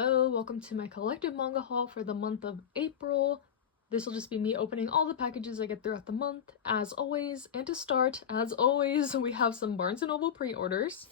Hello, welcome to my collective manga haul for the month of April. This will just be me opening all the packages I get throughout the month, as always. And to start, as always, we have some Barnes & Noble pre-orders.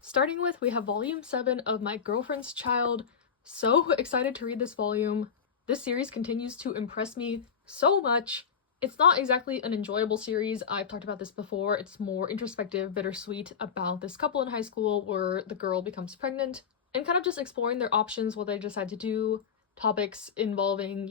Starting with, we have volume 7 of My Girlfriend's Child. So excited to read this volume. This series continues to impress me so much. It's not exactly an enjoyable series. I've talked about this before. It's more introspective, bittersweet about this couple in high school where the girl becomes pregnant and kind of just exploring their options, what they decide to do, topics involving,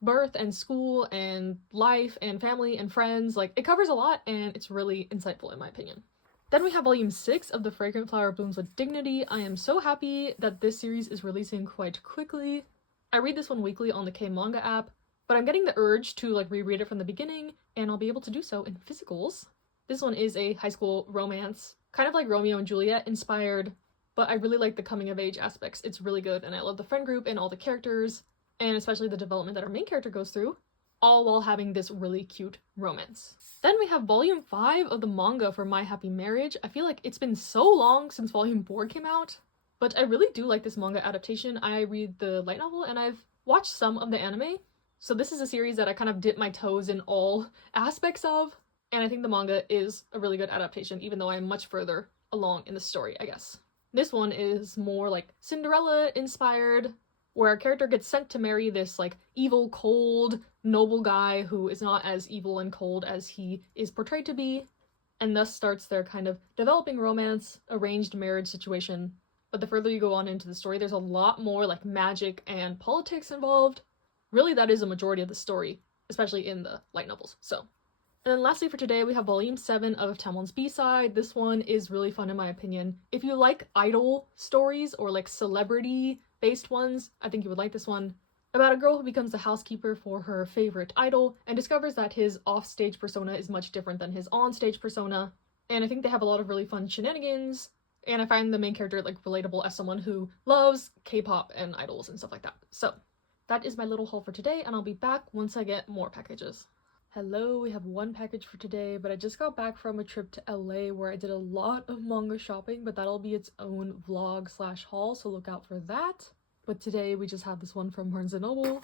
birth and school and life and family and friends. Like, it covers a lot and it's really insightful in my opinion. Then we have volume 6 of The Fragrant Flower Blooms with Dignity. I am so happy that this series is releasing quite quickly. I read this one weekly on the K-Manga app, but I'm getting the urge to reread it from the beginning, and I'll be able to do so in physicals. This one is a high school romance, kind of like Romeo and Juliet inspired, but I really like the coming of age aspects. It's really good, and I love the friend group and all the characters, and especially the development that our main character goes through, all while having this really cute romance. Then we have volume 5 of the manga for My Happy Marriage. I feel like it's been so long since volume 4 came out, but I really do like this manga adaptation. I read the light novel and I've watched some of the anime. So this is a series that I kind of dip my toes in all aspects of, and I think the manga is a really good adaptation, even though I'm much further along in the story, I guess. This one is more like Cinderella inspired, where a character gets sent to marry this evil, cold, noble guy who is not as evil and cold as he is portrayed to be, and thus starts their kind of developing romance, arranged marriage situation. But the further you go on into the story, there's a lot more magic and politics involved. Really, that is a majority of the story, especially in the light novels. And then lastly for today, we have volume 7 of Taemon's B-side. This one is really fun in my opinion. If you like idol stories or celebrity-based ones, I think you would like this one. About a girl who becomes the housekeeper for her favorite idol and discovers that his off-stage persona is much different than his on-stage persona. And I think they have a lot of really fun shenanigans, and I find the main character relatable as someone who loves K-pop and idols and stuff like that. So that is my little haul for today, and I'll be back once I get more packages. Hello, we have one package for today, but I just got back from a trip to LA where I did a lot of manga shopping, but that'll be its own vlog/haul, so look out for that. But today we just have this one from Barnes & Noble.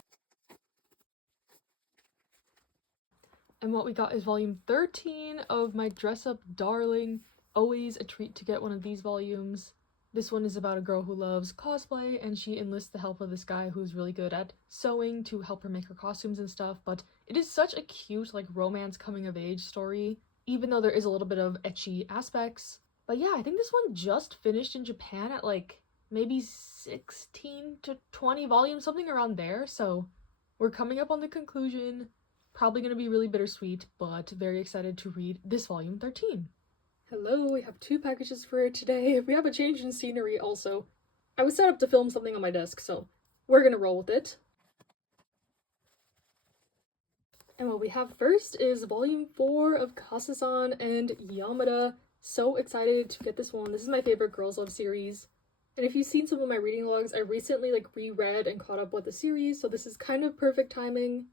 And what we got is volume 13 of My Dress Up Darling. Always a treat to get one of these volumes. This one is about a girl who loves cosplay, and she enlists the help of this guy who's really good at sewing to help her make her costumes and stuff, but it is such a cute, romance coming-of-age story, even though there is a little bit of ecchi aspects. But yeah, I think this one just finished in Japan at, maybe 16 to 20 volumes, something around there, so we're coming up on the conclusion. Probably gonna be really bittersweet, but very excited to read this volume 13. Hello, we have 2 packages for today. We have a change in scenery also. I was set up to film something on my desk, so we're gonna roll with it. And what we have first is volume 4 of Kasa-san and Yamada. So excited to get this one. This is my favorite Girls Love series. And if you've seen some of my reading logs, I recently reread and caught up with the series, so this is kind of perfect timing.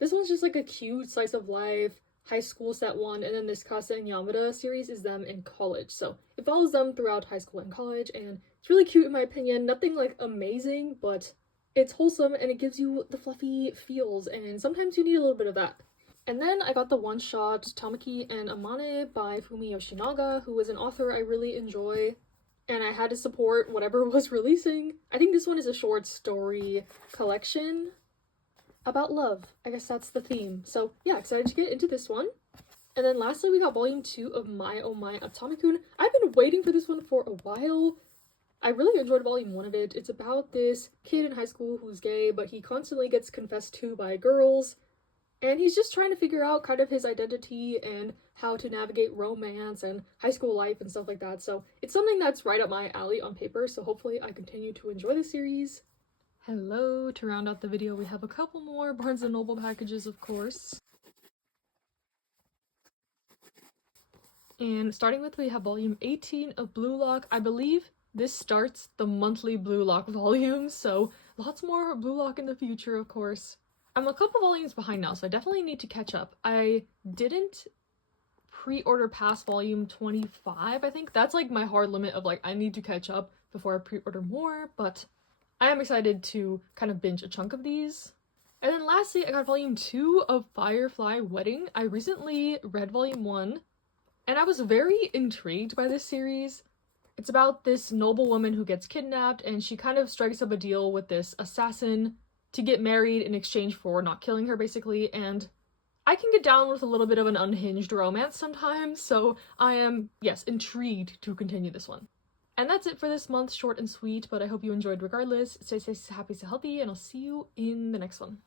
This one's just a cute slice of life, high school set one, and then this Kasa and Yamada series is them in college. So it follows them throughout high school and college, and it's really cute in my opinion. Nothing amazing, but it's wholesome and it gives you the fluffy feels, and sometimes you need a little bit of that. And then I got the one-shot Tamaki and Amane by Fumi Yoshinaga, who is an author I really enjoy, and I had to support whatever was releasing. I think this one is a short story collection about love. I guess that's the theme. So yeah, excited to get into this one. And then lastly, we got volume 2 of My Oh My Atomikun. I've been waiting for this one for a while. I really enjoyed volume 1 of it. It's about this kid in high school who's gay, but he constantly gets confessed to by girls. And he's just trying to figure out kind of his identity and how to navigate romance and high school life and stuff like that. So it's something that's right up my alley on paper, so hopefully I continue to enjoy the series. Hello, to round out the video, we have a couple more Barnes & Noble packages, of course. And starting with, we have volume 18 of Blue Lock. I believe this starts the monthly Blue Lock volumes, so lots more Blue Lock in the future, of course. I'm a couple volumes behind now, so I definitely need to catch up. I didn't pre-order past volume 25, I think. That's like my hard limit of like, I need to catch up before I pre-order more, but I am excited to kind of binge a chunk of these. And then lastly, I got volume 2 of Firefly Wedding. I recently read volume 1, and I was very intrigued by this series. It's about this noble woman who gets kidnapped, and she kind of strikes up a deal with this assassin to get married in exchange for not killing her, basically, and I can get down with a little bit of an unhinged romance sometimes, so I am, yes, intrigued to continue this one. And that's it for this month, short and sweet, but I hope you enjoyed regardless. Stay safe, happy, stay healthy, and I'll see you in the next one.